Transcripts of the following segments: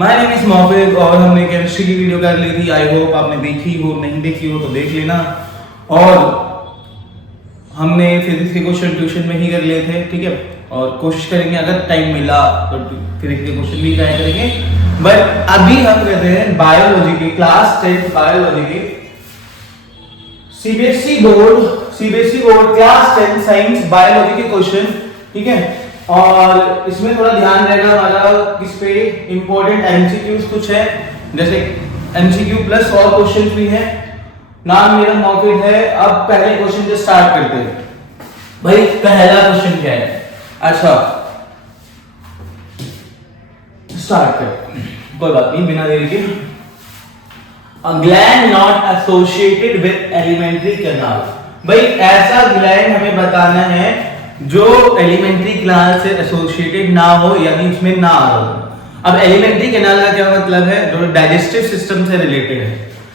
My name is मौफिक और हमने chemistry की वीडियो कर ली थी। आई होप आपने देखी हो, नहीं देखी हो तो देख लेना। और हमने फिजिक्स के क्वेश्चन ट्यूशन में ही कर लिए थे, ठीक है। और कोशिश करेंगे अगर टाइम मिला तो फिजिक्स के क्वेश्चन भी ट्राई करेंगे। बट अभी हम कर रहे हैं बायोलॉजी के, क्लास 10 बायोलॉजी के CBSE board class 10 science biology के क्वेश्चन, ठीक है। और इसमें थोड़ा ध्यान रहेगा हमारा किस पे, इंपॉर्टेंट एमसीक्यूज कुछ है, जैसे एमसीक्यू प्लस और क्वेश्चन भी है। नाम मेरा मौफिक है। अब पहले क्वेश्चन से स्टार्ट करते हैं। भाई पहला क्वेश्चन क्या है? अच्छा स्टार्ट कर, कोई बात नहीं, बिना देरी के। A gland not associated with alimentary canal। भाई ऐसा ग्लैंड हमें बताना है जो एलिमेंट्री कैनाल से एसोसिएटेड ना हो, यानी इसमें ना हो। अब एलिमेंट्री कैनाल का क्या मतलब है? जो डाइजेस्टिव सिस्टम से रिलेटेड है।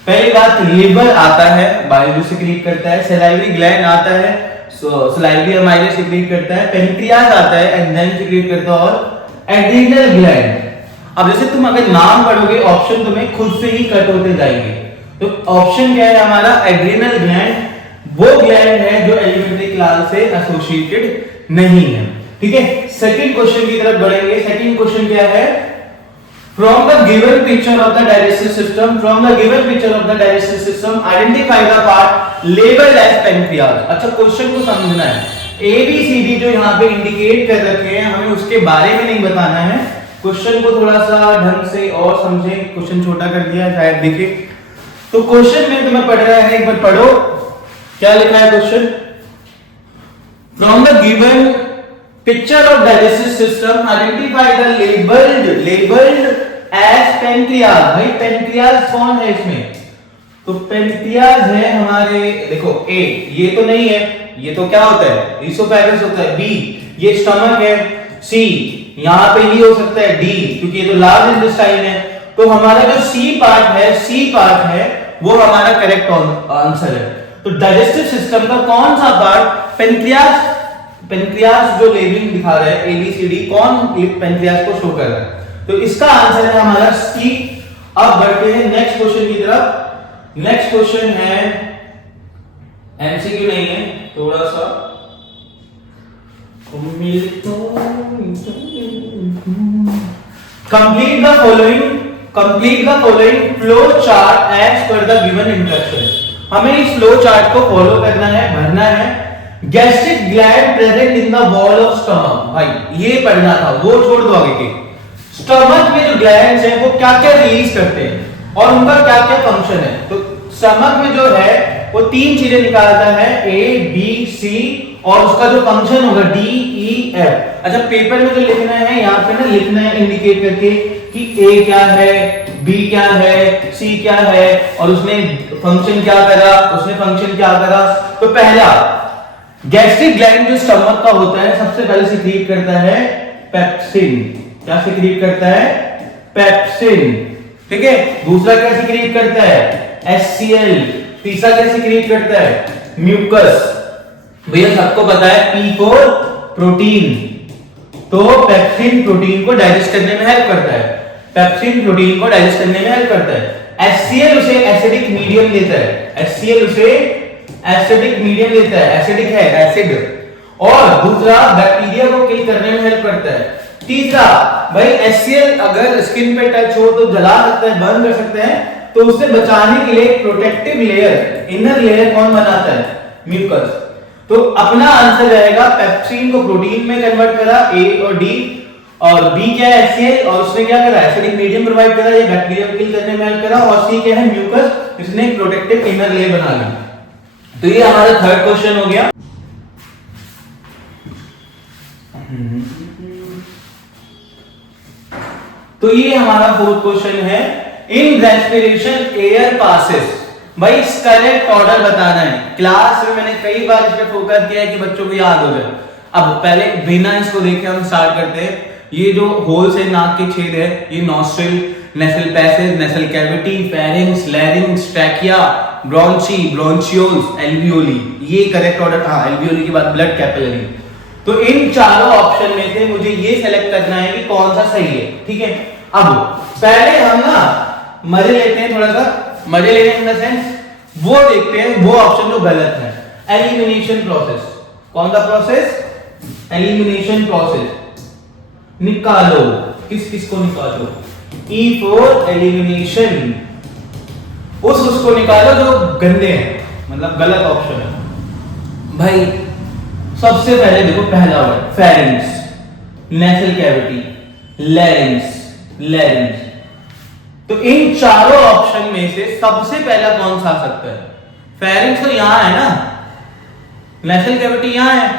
पहली बात, लीवर आता है, बाइल सिक्रीट करता है। सलाइवरी ग्लैंड आता है, सलाइवरी अमाइलेज सिक्रीट करता है। पेनक्रियास आता है, एंजाइम सिक्रीट करता है। और एड्रिनल ग्लैंड, अब जैसे तुम अगर नाम पढ़ोगे ऑप्शन तुम्हें खुद से ही कट होते जाएंगे। तो ऑप्शन क्या है हमारा? एड्रिनल ग्लैंड वो ग्लैंड है जो एलिमेंट्री कैनाल से एसोसिएटेड नहीं है, ठीक है। सेकंड क्वेश्चन की तरफ बढ़ेंगे। सेकंड क्वेश्चन क्या है? From the given picture of the digestive system identify the part labelled as pancreas. अच्छा, क्वेश्चन को समझना है। ए बी सी डी जो यहाँ पे इंडिकेट कर रखे हैं, हमें उसके बारे में नहीं बताना है। क्वेश्चन को थोड़ा सा ढंग से और समझें। क्वेश्चन छोटा कर दिया शायद दिखे। तो क्वेश्चन में तुम्हें पढ़ रहा है, एक बार पढ़ो क्या लिखा है question. From the given picture of digestive system identify the labelled as pancreas. भाई पेनक्रियास कौन है इसमें? तो पेनक्रियास है हमारे, देखो ए ये तो नहीं है, ये तो क्या होता है? इसोफेगस होता है। बी ये स्टमक है। सी यहां पे ही हो सकता है। डी क्योंकि ये तो लार्ज इंटेस्टाइन है। तो हमारा जो सी पार्ट है वो हमारा करेक्ट आंसर है। तो डाइजेस्टिव सिस्टम का कौन सा पार्ट? पेनक्रियास जो लेबलिंग दिखा रहा है एबीसीडी, कौन पेनक्रियास को शो कर रहा है? तो इसका आंसर है हमारा सी। अब बढ़ते हैं नेक्स्ट क्वेश्चन की तरफ। नेक्स्ट क्वेश्चन है, एमसीक्यू नहीं है, थोड़ा सा complete the following flow chart as per the given instruction। हमें इस फ्लो चार्ट को फॉलो करना है, भरना है। Gastric gland present in the wall of stomach. भाई ये पढ़ना था, वो छोड़ दो आगे के। स्टमक में जो ग्लैंड्स हैं वो क्या क्या रिलीज करते हैं और उनका क्या क्या फंक्शन है। तो स्टमक में जो है वो तीन चीजें निकालता है, ए बी सी, और उसका जो फंक्शन होगा डी ई एफ। अच्छा, पेपर में जो लिखना है यहाँ पे ना लिखना है इंडिकेट करके कि ए क्या है, बी क्या है, सी क्या है, और उसने फंक्शन क्या करा। तो पहला, गैस्ट्रिक ग्लैंड जो स्टमक का होता है सबसे पहले सिक्रीट करता है पेप्सिन। क्या सिक्रीट करता है? पेप्सिन, ठीक है। दूसरा क्या सिक्रीट करता है? HCl। तीसरा क्या सिक्रीट करता है? म्यूकस। भैया सबको पता है पी फॉर प्रोटीन। तो पेप्सिन प्रोटीन को डाइजेस्ट करने में हेल्प करता है। HCl उसे एसिडिक मीडियम देता है। एसिडिक है, एसिड। और दूसरा बैक्टीरिया को किल करने में हेल्प करता है। तीसरा, भाई HCl अगर स्किन पे टच हो तो जला सकता है, बर्न कर सकता है। तो उससे बचाने के लिए प्रोटेक्टिव लेयर, इनर लेयर कौन बनाता है? म्यूकस। तो अपना आंसर रहेगा पेप्सिन को प्रोटीन में कन्वर्ट करा, ए और डी, और बी क्या है? HCl, और उसने क्या करा? एसिडिक मीडियम प्रोवाइड करा, ये बैक्टीरिया को किल करने में हेल्प करा। और सी क्या है? म्यूकस, इसने प्रोटेक्टिव इनर लेयर बना ली। तो ये हमारा थर्ड क्वेश्चन हो गया। तो ये हमारा फोर्थ क्वेश्चन है, इन रेस्पिरेशन एयर पासेस। भाई इसका करेक्ट ऑर्डर बताना है। क्लास में मैंने कई बार इस पे फोकस किया है कि बच्चों को याद हो जाए। अब पहले बिना इसको देखे हम स्टार्ट करते हैं। ये जो होल्स है, नाक के छेद है, ये nostril, nasal passage, nasal cavity, pharynx, larynx, trachea, bronchi, bronchioles, alveoli. ये करेक्ट ऑर्डर था। एल्वियोली के बाद ब्लड कैपिलरी। तो इन चारों ऑप्शन में से मुझे ये सेलेक्ट करना है कि कौन सा सही है, ठीक है। अब पहले हम ना मजे लेते हैं, थोड़ा सा मजे लेने इन द सेंस वो देखते हैं वो ऑप्शन जो गलत है। एलिमिनेशन प्रोसेस, कौन सा प्रोसेस? Elimination process. निकालो, किस किस को निकालो? E फॉर एलिमिनेशन, उसको निकालो जो गंदे हैं, मतलब गलत ऑप्शन है भाई। सबसे पहले देखो पहला वर्ड फेरिंग्स, नेसल कैविटी, लैरिंग्स। तो इन चारों ऑप्शन में से सबसे पहला कौन सा आ सकता है? फेरिंग्स तो यहां है ना, नेसल कैविटी यहां है,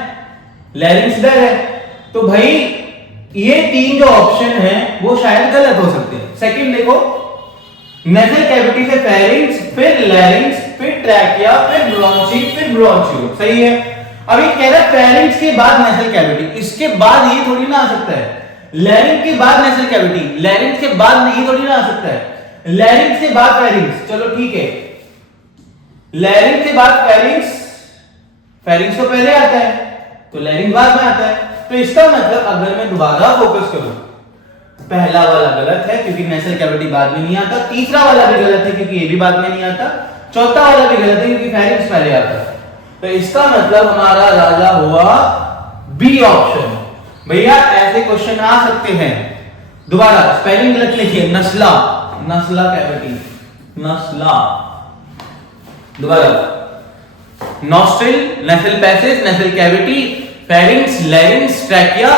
लैरिंग्स इधर है, तो भाई ये तीन जो ऑप्शन है वो शायद गलत हो सकते हैं। सेकंड देखो, नेसल कैविटी से फेरिंग्स, फिर लैरिंग्स, फिर ट्रैकिया, फिर ब्रोंची, फिर ब्रोंचियो, सही है। अभी कह रहा है फेरिंग्स के बाद नेसल कैविटी, इसके बाद ये थोड़ी ना आ सकता है। लैरिंग के बाद नेसल कैविटी, लैरिंग्स के बाद ये थोड़ी ना आ सकता है। लैरिंग्स के बाद फेरिंग्स, चलो ठीक है, लैरिंग के बाद फेरिंग्स, फेरिंग्स तो पहले आता है तो लैरिंग बाद में आता है। तो इसका मतलब अगर मैं दोबारा फोकस करूं, पहला वाला गलत है क्योंकि नेसल कैविटी बाद में नहीं आता, तीसरा वाला भी गलत है क्योंकि ये भी बाद में नहीं आता, चौथा वाला भी गलत है क्योंकि फेरिंग्स पहले आता है। तो इसका मतलब हमारा राजा हुआ बी ऑप्शन। भैया ऐसे क्वेश्चन आ सकते हैं। दोबारा स्पेलिंग गलत लिखिए, नस्ला, नस्ला कैविटी, नस्ला। दोबारा nostril, nasal passage, nasal cavity, pharynx, larynx, trachea,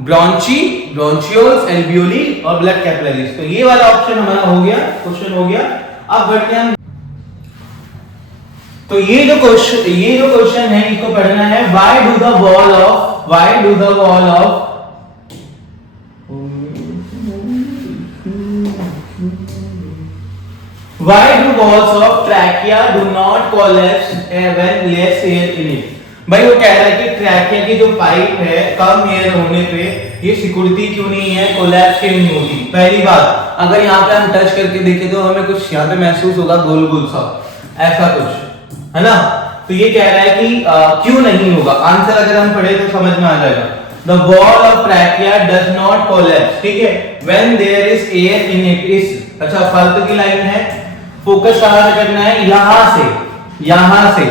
bronchi, bronchioles, alveoli और ब्लड कैपिलरीज। तो ये वाला ऑप्शन हमारा हो गया, क्वेश्चन हो गया। अब बढ़ते हैं, तो ये जो क्वेश्चन है इसको पढ़ना है। Why do the wall of Why do walls of trachea do not collapse when less air in it? भाई वो कह रहा है कि ट्रैकिया की जो पाइप है कम एयर होने पे ये सिकुड़ती क्यों नहीं है, कोलैप्स क्यों नहीं होती? पहली बात, अगर यहाँ पे हम टच करके देखें तो हमें कुछ यहाँ पे महसूस होगा गोल गोल सा, ऐसा कुछ है ना। तो ये कह रहा है कि क्यों नहीं होगा। आंसर अगर हम पढ़े तो समझ में आ जाएगा। The wall of trachea does not collapse, ठीक है, when there is air in it is। अच्छा फालतू की लाइन है, फोकस कहां से करना है? यहां से।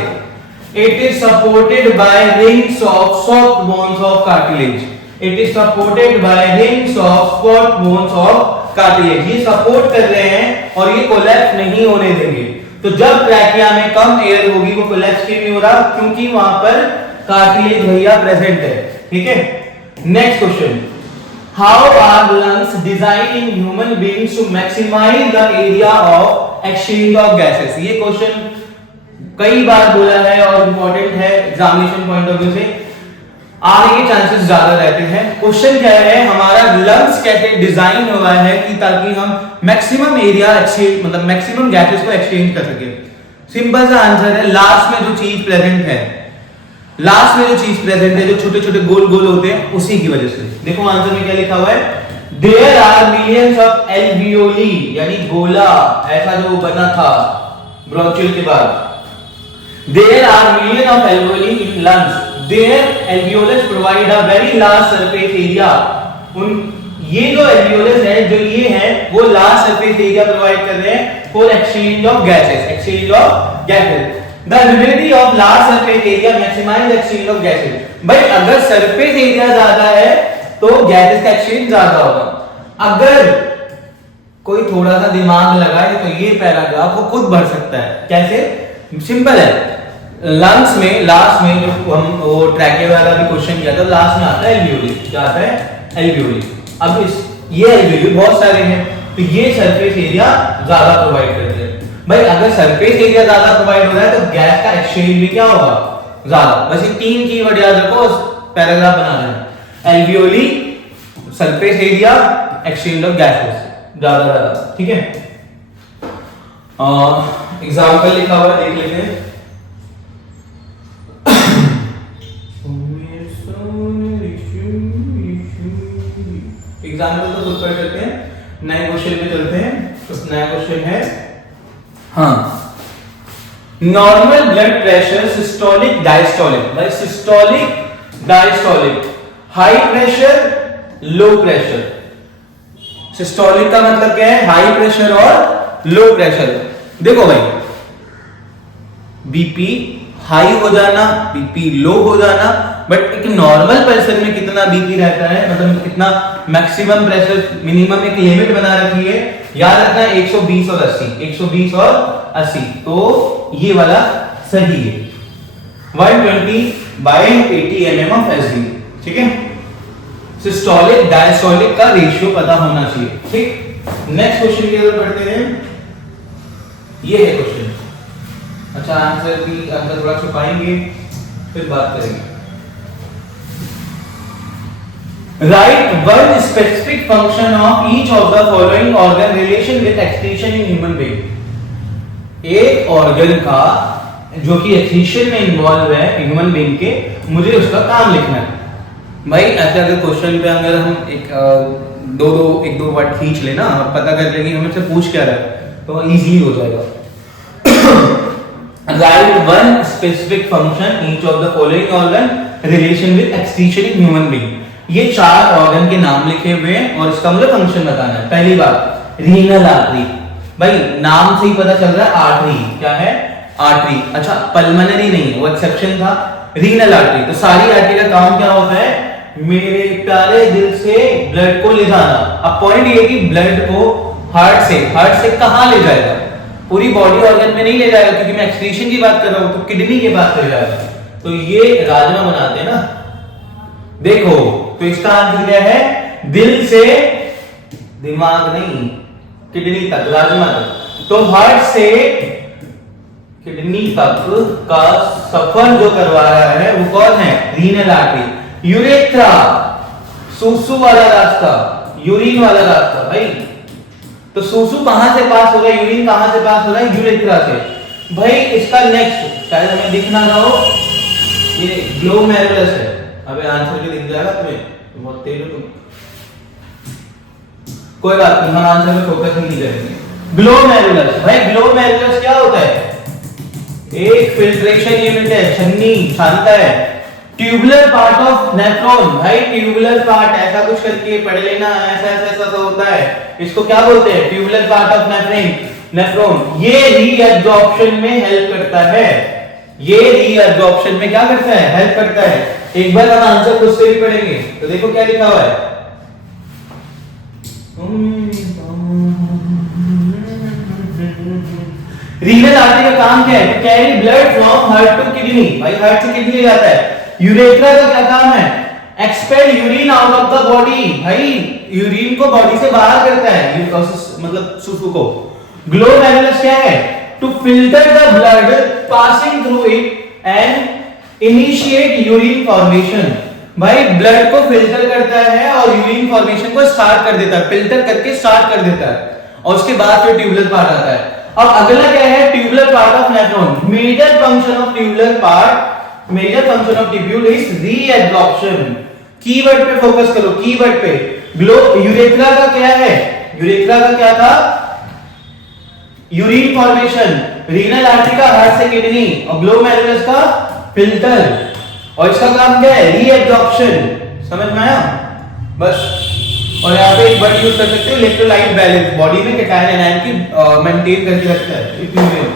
It is supported by rings of soft bones of cartilage. It is supported by rings of soft bones of cartilage. ये सपोर्ट कर रहे हैं और ये कोलैप्स नहीं होने देंगे। तो जब ट्रैकिया में कम एयर होगी वो कोलैप्स क्यों नहीं हो रहा? क्योंकि वहां पर कार्टिलेज भैया प्रेजेंट है, ठीक है। Next question, how are lungs design in human beings to maximise the area of exchange of gases? ये क्वेश्चन कई बार बोला है और इंपॉर्टेंट है एग्जामिनेशन पॉइंट ऑफ व्यू से, आने के चांसेस ज्यादा रहते हैं। क्वेश्चन क्या है, हमारा लंग्स कैसे डिजाइन हुआ है कि ताकि हम मैक्सिमम एरिया एक्सचेंज, मतलब मैक्सिमम गैसेस को एक्सचेंज कर सके। सिंपल सा आंसर है, लास्ट में जो चीज प्रेजेंट है, लास्ट में जो चीज प्रेजेंट है, जो छोटे छोटे गोल गोल होते हैं, उसी की वजह से। देखो आंसर में क्या लिखा हुआ है, there are millions of alveoli, यानी गोला ऐसा जो बना था ब्रोंचियल के बाद। There are million of alveoli in lungs, there alveolus provide a very large surface area. उन ये जो एल्वियोलस है, जो ये है, वो लार्ज सरफेस एरिया प्रोवाइड कर रहे हैं for exchange of gases, exchange of gases. The ability of large surface area maximize exchange of gases। भाई अगर सरफेस एरिया ज्यादा है तो गैसेस का एक्सचेंज ज्यादा होगा। अगर कोई थोड़ा सा दिमाग लगाए तो ये पैराग्राफ वो खुद भर सकता है। कैसे? सिंपल है, लंग्स में लास्ट में जो हम वो ट्रैकिया वाला भी क्वेश्चन किया था, लास्ट में आता है एल्वियोली। क्या आता है? एल्वियोली। अब इस ये एल्वियोली बहुत सारे हैं, तो ये सरफेस एरिया ज्यादा प्रोवाइड करते हैं। भाई अगर सरफेस एरिया ज्यादा प्रोवाइड हो रहा है तो गैस का एक्सचेंज भी क्या होगा? ज्यादा। बस ये तीन कीवर्ड याद रखो, पैराग्राफ बनाना है। Alveoli, surface area, exchange of gases ज्यादा, ठीक है। एग्जांपल लिखा हुआ है, देख लेते हैं। एग्जांपल तो खुद पढ़ सकते हैं, नए क्वेश्चन पे चलते हैं। तो नया क्वेश्चन है, हाँ, normal blood pressure, systolic, diastolic. भाई systolic, diastolic, high pressure, low pressure. Systolic का मतलब क्या है? हाई प्रेशर और लो प्रेशर। देखो भाई, बीपी हाई हो जाना, बीपी लो हो जाना, बट एक नॉर्मल पर्सन में कितना बीपी रहता है, मतलब कितना मैक्सिमम प्रेशर, मिनिमम एक लिमिट बना रखी है, याद रखना 120 और 80, 120 और 80, तो ये वाला सही है। 120/80 mm ऑफ एसडी, ठीक है। सिस्टोलिक डायस्टोलिक का रेशियो पता होना चाहिए, ठीक। नेक्स्ट क्वेश्चन की तरफ बढ़ते हैं। ये है क्वेश्चन, अच्छा आंसर थोड़ा छुपाएंगे फिर बात करेंगे। Right one specific function of each of the following organ relation with excretion in human being. एक ऑर्गन का जो कि एक्सक्रीशन में इन्वॉल्व है ह्यूमन बीइंग के, मुझे उसका काम लिखना है। भाई ऐसे अगर क्वेश्चन पे अगर हम एक दो वर्ड खींच लेना और पता कर लेंगे हमें से पूछ क्या रहा है, तो इजीली हो जाएगा। Write one specific function each of the following organ relation with excretion in human being। ये 4 ऑर्गन के नाम लिखे हुए हैं और इसका मुझे फंक्शन बताना है। पहली बात रीनल आर्टरी, भाई नाम से ही पता चल रहा है आर्टरी क्या है, आर्टरी। अच्छा पल्मोनरी नहीं, वो एक्सेप्शन था, रीनल आर्टरी। तो सारी आर्टरी का काम क्या होता है? मेरे प्यारे दिल से ब्लड को ले जाना। अब पॉइंट ये कि ब्लड को हार्ट से कहां ले जाएगा? पूरी बॉडी ऑर्गन में नहीं ले जाएगा, क्योंकि मैं एक्सक्रीशन की बात कर रहा हूं, तो किडनी के पास ले जाएगा। तो ये राजमा बनाते हैं ना, देखो तो इसका आंसर क्या है? दिल से दिमाग नहीं, किडनी तक, राजमा तक। तो हार्ट से किडनी तक का सफर जो करवा रहा है वो कौन है? Renal artery. यूरेथ्रा सुसु वाला रास्ता, यूरिन वाला रास्ता। भाई तो सुसु कहां से पास हो रहा है, यूरिन कहां से पास हो रहा है? यूरेथ्रा से। भाई इसका नेक्स्ट शायद हमें दिख ना रहा हो, ये ग्लोमेरुलस है। अबे आंसर भी दिख जाएगा तुम्हें, बहुत तेज हो तुम। कोई बात नहीं, हम आंसर में फोकस नहीं करेंगे। ग्लोमेरुलस, भाई ग्लोमेरुलस क्या होता है? एक फिल्ट्रेशन यूनिट है, छन्नी छानता है। ट्यूबुलर पार्ट ऑफ नेफ्रॉन, भाई ट्यूबुलर पार्ट ऐसा कुछ करके पढ़ लेना, ऐसा तो होता है। इसको क्या बोलते हैं? Tubular part of nephron. ये रीअब्जॉर्प्शन में हेल्प करता है, ये रीअब्जॉर्प्शन में क्या करता है? हेल्प करता है। एक बार हम आंसर खुद से भी पढ़ेंगे, तो देखो क्या लिखा हुआ है। रीनल आर्टरी का काम क्या है? Carry blood from heart to kidney, भाई हार्ट से किडनी ले जाता है। यूरेथ्रा का क्या काम है? Expel urine out of the body, भाई यूरिन को बॉडी से बाहर करता है, मतलब सुसु को। ग्लोमेरुलस क्या है? To filter the blood passing through it and initiate urine formation. भाई ब्लड को फिल्टर करता है और यूरिन फॉर्मेशन को स्टार्ट कर देता है, फिल्टर करके स्टार्ट कर देता है, और उसके बाद फिर ट्यूबुलर पार्ट आता है। अब अगला क्या है? Tubular part of nephron. Major function of tubular part, major function of tubule is reabsorption. Keyword पे फोकस करो, कीवर्ड पे। यूरेथ्रा का क्या है? यूरेथ्रा का क्या था? Urine formation. रीनल आर्टरी का हार्ट से किडनी, और ग्लोमेरुलस का फिल्टर, और इसका काम क्या है? रीएब्जॉर्प्शन। समझ में आया? बस। और यहाँ पे एक वर्ड यूज कर सकते हो, इलेक्ट्रोलाइट बैलेंस, बॉडी में कैटायन एनायन की मेंटेन करके रखता है, इक्विलिब्रियम।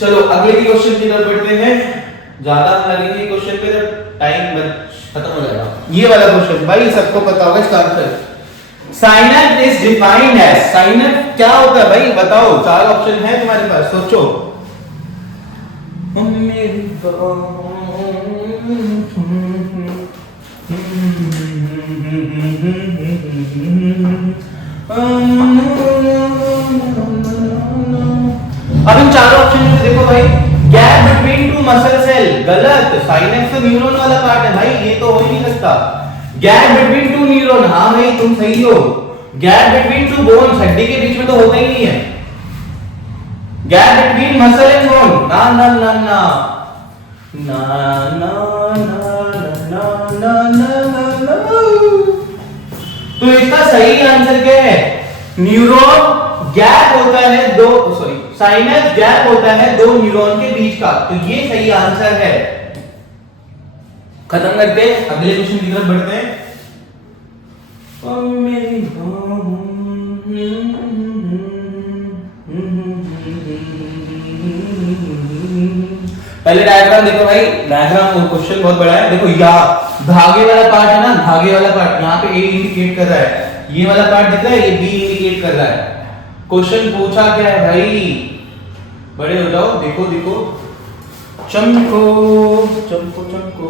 चलो अगले की क्वेश्चन की तरफ बढ़ते हैं। ज्यादा लगेंगे क्वेश्चन पे, टाइम खत्म हो जाएगा। ये वाला क्वेश्चन भाई सबको पता होगा इसका answer. Sinus is defined as, sinus क्या होता है भाई बताओ? 4 ऑप्शन है तुम्हारे पास, सोचो। अब इन 4 ऑप्शन में देखो भाई, gap between two muscle cell, गलत। साइनेप्स तो न्यूरॉन वाला पार्ट है भाई, ये तो हो ही नहीं सकता। गैप बिटवीन टू न्यूरॉन, हाँ भाई तुम सही हो। गैप बिटवीन टू बोन्स, हड्डी के बीच में तो होता ही नहीं है। Gap between muscle and bone, ना ना ना ना ना ना ना ना ना ना। तो इसका सही आंसर क्या है? न्यूरॉन गैप होता है दो, सॉरी साइनस गैप होता है 2 न्यूरॉन के बीच का, तो ये सही आंसर है। खत्म करते हैं, अगले क्वेश्चन की तरफ बढ़ते हैं। ओ मेरी पहले डायग्राम देखो भाई, डायग्राम क्वेश्चन बहुत बड़ा है। देखो यहाँ धागे वाला पार्ट है ना, धागे वाला पार्ट यहाँ पे ए इंडिकेट कर रहा है, ये वाला पार्ट दिख रहा है, ये बी इंडिकेट कर रहा है। क्वेश्चन पूछा क्या है भाई, बड़े हो जाओ, देखो देखो, चमको चमको चमको।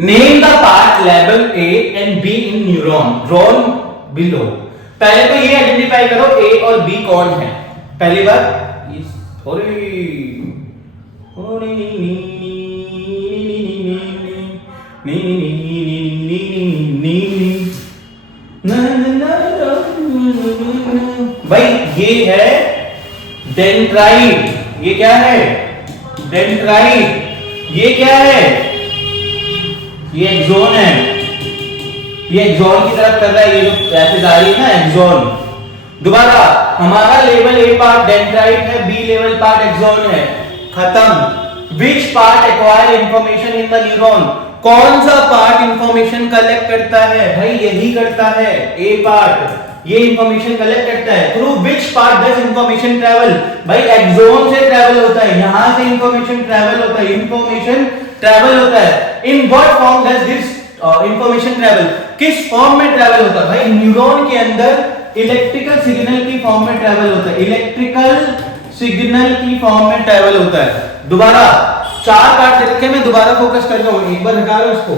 Name the part level A and be in neuron drawn below. पहले तो ये आइडेंटिफाई करो ए और बी कौन है। पहली बात भाई ये है डेंड्राइट। ये क्या है? डेंड्राइट। ये क्या है? ये एक्सोन है। ये एक्सोन की तरफ कर रहा है, ये जो ऐसे जा रही है ना एक्सोन। दोबारा हमारा लेवल ए पार्ट डेंड्राइट है, बी लेवल पार्ट एक्सोन है, खत्म। Which part acquire information in the neuron? कौन सा पार्ट इंफॉर्मेशन कलेक्ट करता है? भाई यही करता है, ए पार्ट ये इंफॉर्मेशन कलेक्ट करता है। Through which part does information travel? भाई एक्सोन से ट्रैवल होता है, यहां से इंफॉर्मेशन ट्रैवल होता है, इंफॉर्मेशन ट्रैवल होता है। In what form does this information travel? किस फॉर्म में ट्रैवल होता है? भाई न्यूरॉन के अंदर इलेक्ट्रिकल सिग्नल की फॉर्म में ट्रैवल होता है, इलेक्ट्रिकल सिग्नल की फॉर्म में ट्रैवल होता है। दोबारा चार पार्ट दे रखे, मैं दोबारा फोकस कर जाऊं, एक बार हटा लो इसको।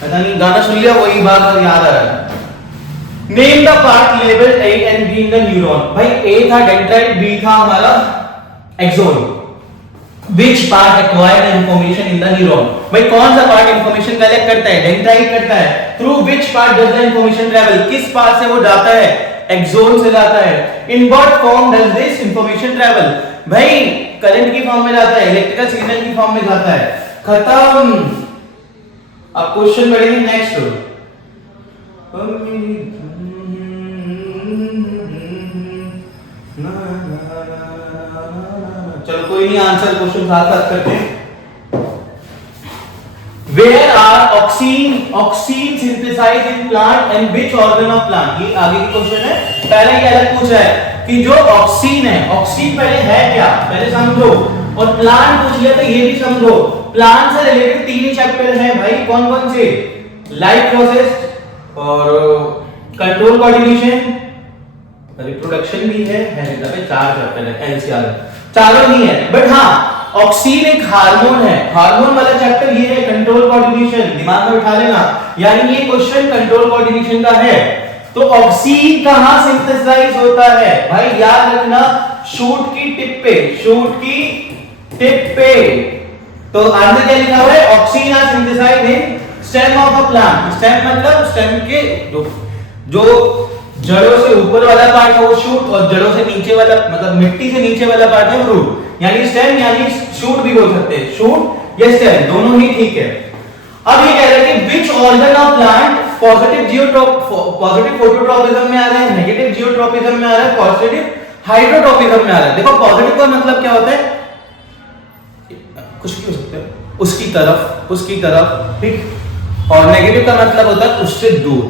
पता नहीं गाना सुन लिया, वही बात और याद आ रहा है। Name the part level A and be in the neuron. भाई ए था डेंड्राइट, बी था हमारा axon. Which part acquire the information in the neuron? भाई कौन सा पार्ट इंफॉर्मेशन कलेक्ट करता है? डेंड्राइट करता है। Through which part does the information travel? किस पार्ट से वो जाता है? एक्सोन से जाता है। In what form does this information travel? भाई करंट की फॉर्म में जाता है, इलेक्ट्रिकल सिग्नल की फॉर्म में जाता है, खत्म। अब क्वेश्चन बढ़ेंगे नेक्स्ट। चलो कोई नहीं, आंसर क्वेश्चन साथ साथ करते हैं। Where are auxin synthesized in plant and which organ of plant? ये आगे की क्वेश्चन है। पहले ये अलग पूछा है कि जो ऑक्सीन है, ऑक्सीन पहले है क्या, पहले समझो। और प्लांट पूछ लिया तो ये भी समझो। प्लांट से रिलेटेड तीन ही चैप्टर हैं भाई, कौन कौन से? लाइफ प्रोसेस और कंट्रोल कोऑर्डिनेशन, रिप्रोडक्शन भी है चार चैप्टर है, एलसीआर चारों नहीं है। बट हाँ, ऑक्सीन एक हार्मोन है, हार्मोन वाला चैप्टर ये है, कंट्रोल कोऑर्डिनेशन, दिमाग में उठा लेना। यानी ये क्वेश्चन कंट्रोल कोऑर्डिनेशन का है। तो ऑक्सीन कहां सिंथेसाइज होता है? भाई याद रखना, शूट की टिप पे, शूट की टिप पे। तो आंसर क्या लिखा हुआ है? Auxin are synthesized in stem of a plant. Stem मतलब स्टेम के जो जड़ों से ऊपर वाला पार्ट है वो शूट, और जड़ों से नीचे वाला मतलब मिट्टी से नीचे वाला पार्ट है वो रूट। यानी स्टेम यानी शूट भी बोल सकते हैं, शूट या स्टेम दोनों ही ठीक है। अब ये कह रहा है कि which organ of plant positive phototropism में आ रहा है, नेगेटिव जियोट्रोपिज्म में आ रहा है, पॉजिटिव हाइड्रोट्रोपिज्म में आ रहा है। देखो पॉजिटिव का मतलब क्या होता है? कुछ भी हो सकता है, उसकी तरफ, ठीक। और नेगेटिव का मतलब होता है उससे दूर,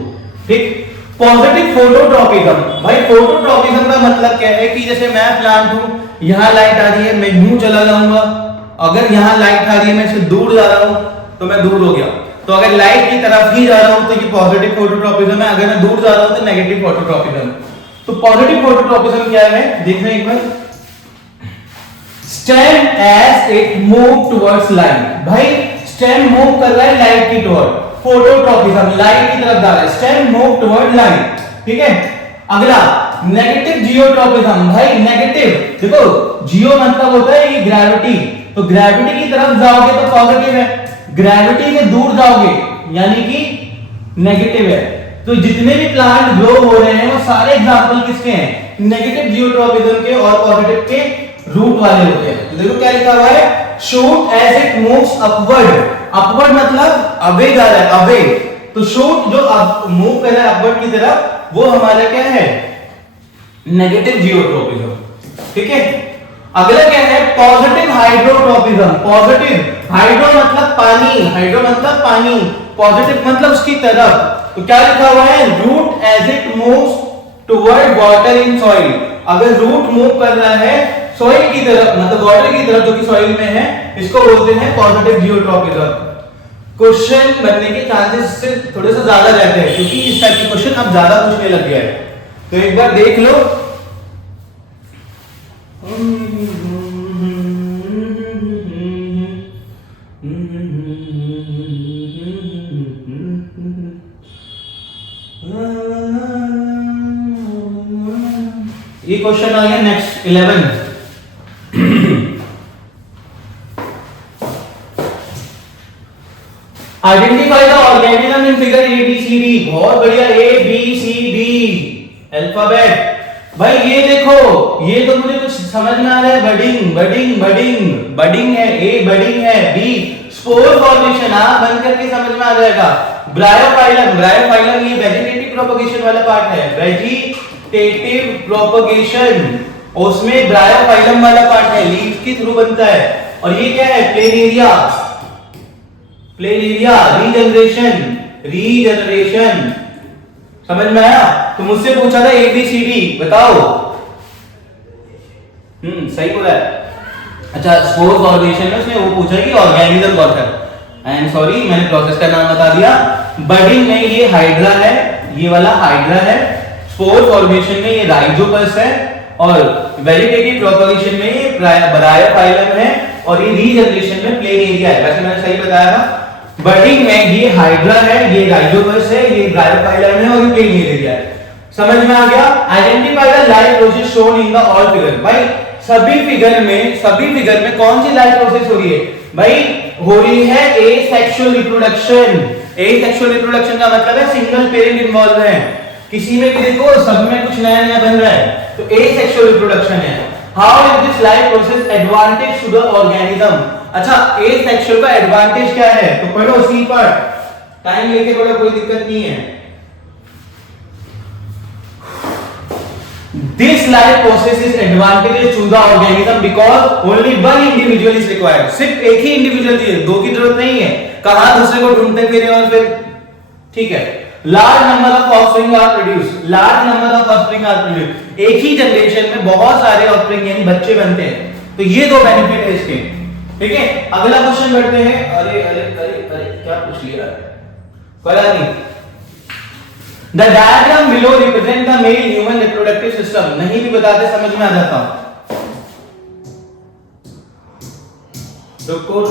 ठीक। पॉजिटिव फोटोट्रोपिज्म, भाई फोटोट्रोपिज्म का मतलब क्या है कि जैसे मैं प्लांट हूं, यहां लाइट आ रही है, मैं यूं चला जाऊंगा। अगर यहां लाइट आ रही है, मैं इससे दूर जा रहा हूं तो मैं दूर हो गया। तो अगर लाइट की तरफ ही जा रहा हूं तो ये पॉजिटिव फोटोट्रोपिज्म है, अगर मैं दूर जा रहा हूं तो नेगेटिव फोटोट्रोपिज्म। तो पॉजिटिव फोटोट्रोपिज्म क्या है देखना एक बार। Stem as it move towards light, भाई स्टेम मूव कर रहा है लाइट की टुवर्ड। फोटोट्रोपिज्म लाइट की तरफ जा रहा है, स्टेम मूव टुवर्ड लाइट, ठीक है। अगला नेगेटिव जियोट्रोपिज्म, भाई नेगेटिव देखो, जियो मतलब होता है ये ग्रेविटी, तो ग्रेविटी की तरफ जाओगे तो पॉजिटिव है, ग्रेविटी से दूर जाओगे यानी कि नेगेटिव है। तो जितने भी प्लांट ग्रो हो रहे हैं वो सारे एग्जांपल किसके हैं? नेगेटिव जियोट्रोपिज्म के और पॉजिटिव के रूट वाले होते हैं। तो देखो क्या लिखा हुआ है, shoot as it moves upward. Upward मतलब अवे जा रहा है, अवे। तो शूट जो मूव कर रहा है अपवर्ड की तरफ, वो हमारा क्या है? Negative geotropism. ठीक है। अगला क्या है, पॉजिटिव हाइड्रोट्रोपिज्म। पॉजिटिव हाइड्रो मतलब पानी, हाइड्रो मतलब पानी, पॉजिटिव मतलब उसकी तरफ। तो क्या लिखा हुआ है, root as it moves toward water in soil. अगर रूट मूव कर रहा है सॉइल की तरफ, मतलब वाटर की तरफ जो कि सॉइल में है, इसको बोलते हैं पॉजिटिव जियोट्रोपिज्म। क्वेश्चन बनने के चांसेस इससे थोड़े से ज्यादा रहते हैं क्योंकि इस टाइप के क्वेश्चन अब ज्यादा पूछने लग गया है। तो एक बार देख लो। ये क्वेश्चन आ गया next 11। Identify the organism in figure A B C D. बहुत बढ़िया, A B C D alphabet. भाई ये देखो, ये तो मुझे कुछ समझ में आ रहा है, बडिंग बडिंग बडिंग, बडिंग है, ए बडिंग है, बी स्पोर फॉर्मेशन, आप बंद करके समझ में आ जाएगा। ब्रायोफाइलम, ब्रायोफाइलम ये वेजिटेटिव प्रोपगेशन वाला पार्ट है, वेजिटेटिव प्रोपगेशन, उसमें ब्रायोफाइलम वाला पार्ट है, लीफ के थ्रू बनता है। और ये क्या है, प्लेनेरिया, प्लेनेरिया रीजनरेशन, रीजनरेशन, समझ में आया। तो मुझसे पूछा था एबीसीडी बताओ, सही बोला है। अच्छा, स्पोर फॉर्मेशन में उसने वो पूछा कि ऑर्गेनिज्म कौन सा है। आई एम सॉरी, मैंने प्रोसेस का नाम बता दिया। बडिंग में ये हाइड्रा है, ये वाला हाइड्रा है। स्पोर फॉर्मेशन में ये राइजोपस है, और वेजिटेटिव प्रोपगेशन में ये ब्रायोफाइलम है, और ये रीजनरेशन में प्लेनेरिया है। वैसे मैंने सही बताया था। बडिंग में ये हाइड्रा है, ये राइजोपस है, ये ब्रायोफाइलम है, और ये प्लेनेरिया है। समझ में आ गया। Identify the life process shown in the all figure. भाई सभी फिगर में कौन सी लाइफ प्रोसेस हो रही है, भाई हो रही है एसेक्सुअल रिप्रोडक्शन। एसेक्सुअल रिप्रोडक्शन का मतलब है सिंगल पेरेंट इन्वॉल्व है। किसी में भी देखो, सब में कुछ नया नया बन रहा है, तो एसेक्सुअल रिप्रोडक्शन है। How is this life process advantage to the organism. अच्छा, एसेक्सुअल का एडवांटेज क्या है, तो पढ़ो सी पर, टाइम लेके पढ़ो, कोई दिक्कत नहीं है। This life process is advantageous to the organism because only one individual is required. सिर्फ एक ही इंडिविजुअल चाहिए, दो की जरूरत नहीं है। कहां दूसरे को ढूंढते फिरे और फिर, ठीक है। Large number of offspring are produce, large number of offspring are produce. एक ही जनरेशन में बहुत सारे ऑफस्प्रिंग यानी बच्चे बनते हैं, तो ये दो बेनिफिट है इसके। ठीक है, अगला क्वेश्चन बढ़ते हैं। अरे अरे अरे अरे क्या पूछ लिया, पता नहीं। The diagram below represent the male human reproductive system. नहीं भी बताते समझ में आ जाता। रुको,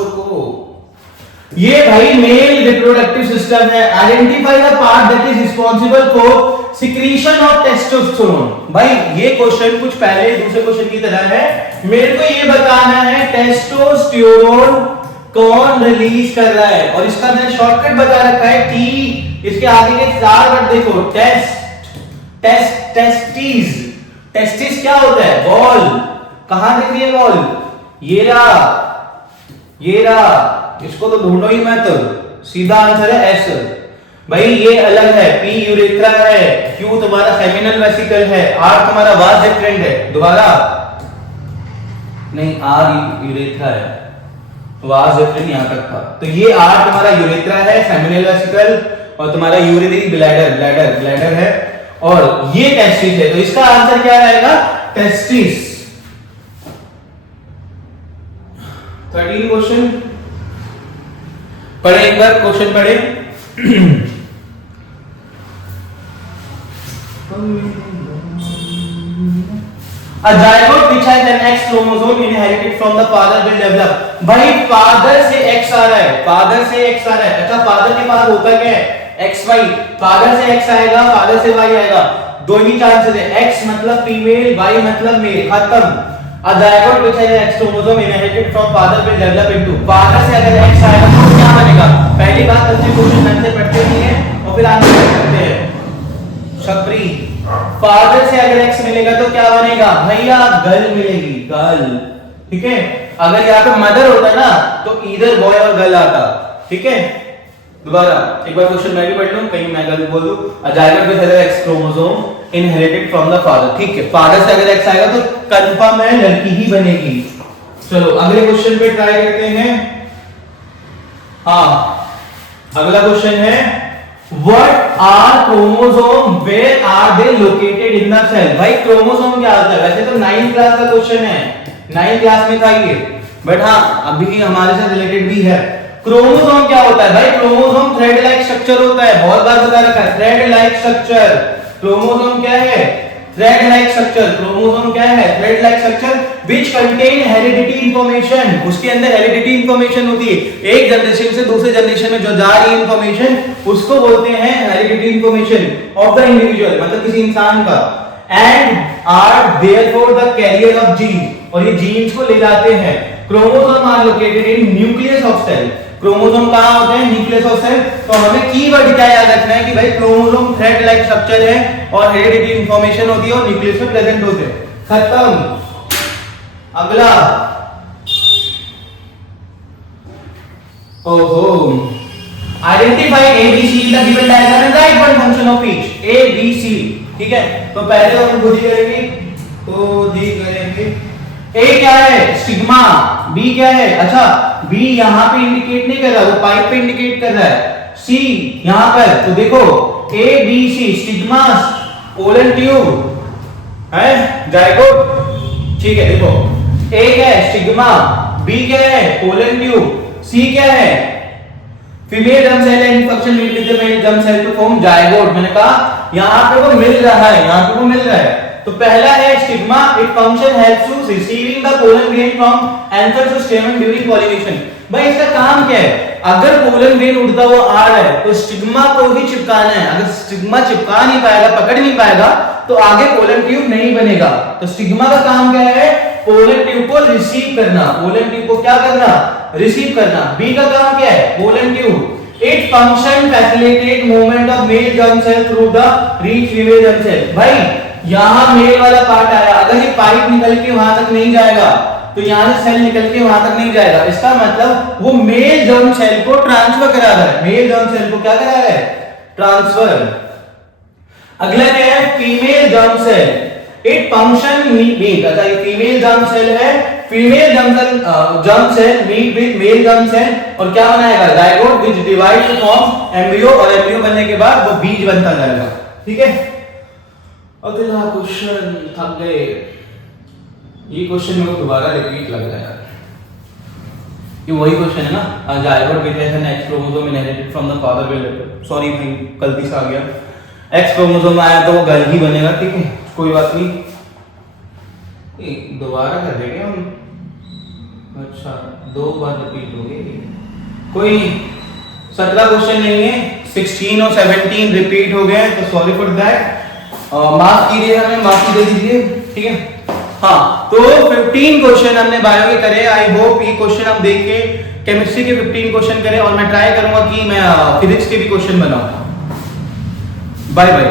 ये भाई मेल रिप्रोडक्टिव सिस्टम है। Identify the part that is responsible for secretion of testosterone. भाई ये क्वेश्चन कुछ पहले दूसरे क्वेश्चन की तरह है। मेरे को ये बताना है टेस्टोस्टेरोन कौन रिलीज कर रहा है, और इसका मैंने शॉर्टकट बता रखा है टी। इसके आगे के चार वर्ड देखो, टेस्टिस। टेस्टिस क्या होता है, बॉल। कहां दिख रही है बॉल, ये रहा। इसको तो ढूंढो ही मत, सीधा आंसर है एस। भाई ये अलग है, पी यूरेथ्रा है, क्यू तुम्हारा सेमिनल वेसिकल है, आर तुम्हारा वास डिफरेंट है। दोबारा नहीं, आर यूरेथ्रा है, वास डिफरेंट यहां तक था। तो ये आर तुम्हारा यूरेथ्रा है, सेमिनल वेसिकल, और तुम्हारा यूरिनरी ब्लैडर है, और ये टेस्टिस है। तो इसका आंसर क्या रहेगा, टेस्टिस। 13 क्वेश्चन पढ़े, एक बार क्वेश्चन पढ़े। A zygote which has an X chromosome inherited from the father will develop। भाई फादर से X आ रहा है, फादर से X आ रहा है। अच्छा, फादर के पास होता क्या है, XY। फादर से X आएगा, फादर से Y आएगा, दो ही चांसेस है। X मतलब फीमेल, Y मतलब मेल, खत्म। A zygote which has an X chromosome inherited from father will develop into। Father से अगर X आएगा तो क्या बनेगा। पहली बात, बच्चे क्वेश्चन ढंग से पढ़ते नहीं है और फिर आंसर करते हैं। छपरी, फादर से अगर एक्स मिलेगा तो क्या बनेगा भैया, गर्ल मिलेगी, गर्ल। ठीक है, अगर यहाँ पे मदर होता ना तो इधर बॉय और गर्ल आता। ठीक है, दोबारा एक बार क्वेश्चन मैं भी पढ़ लूं, कहीं मैं गलत बोल दूं। A zygote with an X chromosome inherited from the father. ठीक है, फादर से अगर x आएगा तो कंफर्म है लड़की ही बनेगी। चलो अगले क्वेश्चन पे ट्राई करते हैं। हाँ, अगला क्वेश्चन है what are chromosome, where are they located in the cell. भाई क्रोमोसोम क्या होता है? वैसे तो 9th क्लास का क्वेश्चन है, 9th क्लास में था ये, बट हाँ अभी हमारे साथ रिलेटेड भी है। क्रोमोसोम क्या होता है भाई? क्रोमोसोम थ्रेड लाइक स्ट्रक्चर होता है, बहुत बार बता रखा है, थ्रेड लाइक स्ट्रक्चर। क्रोमोसोम क्या है? Thread like structure. क्रोमोसोम क्या है? Thread like structure which contain heredity information. उसके अंदर हेरिडिटी इंफॉर्मेशन होती है, एक जनरेशन से दूसरे जनरेशन में जो जा रही है इंफॉर्मेशन उसको बोलते हैं heredity information of the individual, मतलब किसी इंसान का। And are therefore the carrier of gene, और ये जीन्स को ले जाते हैं। Chromosome are located in nucleus of cell. Chromosome कहां होते हैं? Nucleus of cell. तो हमें कीवर्ड क्या याद रखना है कि भाई क्रोमोसोम थ्रेड लाइक स्ट्रक्चर है और हेरिडिटी इंफॉर्मेशन होती है और न्यूक्लियस में प्रेजेंट होते हैं। खत्म। अगला, ओहो, identify ABC the given diagram and right one function of each. ABC, ठीक है, तो पहले हम खुद ही करेंगे, खुद ही करेंगे। A क्या है? स्टिग्मा। B क्या है? अच्छा, B यहां पे इंडिकेट नहीं कर रहा, वो पाइप पे इंडिकेट कर रहा है। C यहां पर, तो देखो A B C, stigma, pollen tube है, जायगोट। ठीक है, देखो A क्या है? स्टिग्मा, B क्या है? पोलन ट्यूब, C क्या है? Female germ cell and function meet with the male germ cell to form zygote. मैंने कहा यहां पे वो मिल रहा है, यहां पे वो मिल रहा है। तो पहला है stigma, it function helps to receiving the pollen grain from anther to stamen during pollination. भाई इसका काम क्या है? अगर पोलन ग्रेन उड़ता हुआ आ रहा है तो स्टिग्मा को ही चिपकाना है। अगर स्टिग्मा चिपका नहीं पाएगा, पकड़ नहीं पाएगा, तो आगे पोलन ट्यूब नहीं बनेगा। तो स्टिग्मा का काम क्या है? पोलन ट्यूब को रिसीव करना। पोलन ट्यूब को क्या करना? रिसीव करना। बी का काम क्या है? Pollen tube, it function facilitate movement of male germ cell through the reach female germ cell. भाई यहां मेल वाला पार्ट आया, अगर ये पाइप निकल के वहां तक नहीं जाएगा तो यहां से सेल निकल के वहां तक नहीं जाएगा। इसका मतलब वो मेल जर्म सेल को ट्रांसफर करा रहा है। मेल जर्म सेल को क्या करा रहा है? ट्रांसफर। अगला क्या है? Female germ cell, it function meet. अच्छा, ये फीमेल जर्म सेल है, female germ cell meet with male germ cell और क्या बनाएगा? Zygote which divide to form embryo, और एम्ब्रियो बनने के बाद वो बीज बनता जाएगा। ठीक है, अगला क्वेश्चन, थक गए, ये क्वेश्चन मेरे को दोबारा रिपीट लग रहा है यार। ये वही क्वेश्चन है ना, zygote which has an x chromosome inherited from the father will later. Sorry भाई, गलती से आ गया, एक्स क्रोमोसोम आया तो वो गर्ल ही बनेगा। ठीक है, कोई बात नहीं, दोबारा कर देंगे हम। अच्छा, 2 बार रिपीट हो गई, कोई नहीं। 17 क्वेश्चन नहीं है, 16 और 17 रिपीट हो गए, तो सॉरी फॉर दैट, माफ कीजिए, हमें माफी दे दीजिए। ठीक है, हाँ, तो 15 क्वेश्चन हमने बायो के करे। आई होप ये क्वेश्चन हम देख के केमिस्ट्री के 15 क्वेश्चन करें, और मैं ट्राई करूंगा कि मैं फिजिक्स के भी क्वेश्चन बनाऊं। Bye bye.